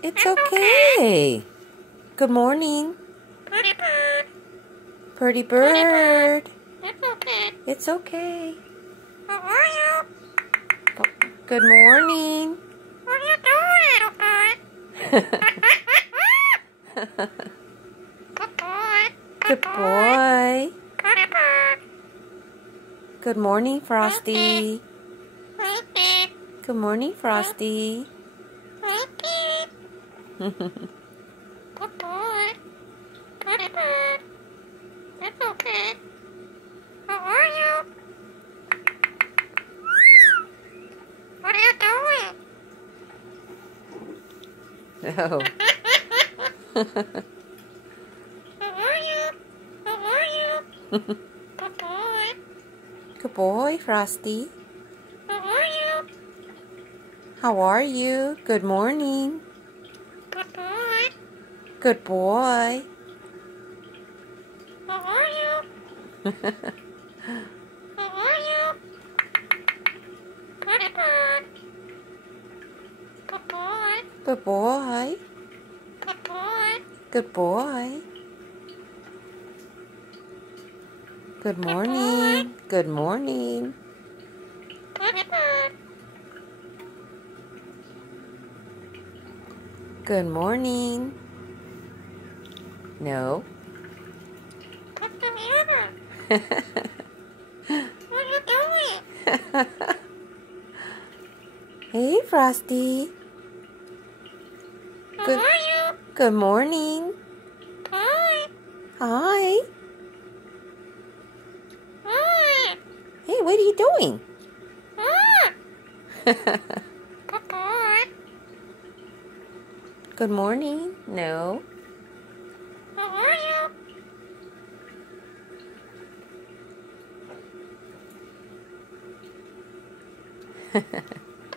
It's okay. Good morning. Pretty bird. Pretty bird. It's okay. It's okay. How are you? Good morning. What are you doing, little bird? Good boy. Good boy. Pretty bird. Good morning, Frosty. Frosty. Good morning, Frosty. Frosty. Good boy. Pretty bird. It's okay. How are you? What are you doing? No. How are you? How are you? Good boy. Good boy, Frosty. How are you? How are you? Good morning. Good boy. Good boy. How are you? How are you? Pretty bird. Good boy. Good boy. Good boy. Good boy. Good morning. Good morning. Pretty bird. Good morning. No. Put them here. What are you doing? Hey, Frosty. How Good. are you? Good morning. Hi. Hi. Hi. Hey, what are you doing? Ah. Good boy. Good morning. No. How are you?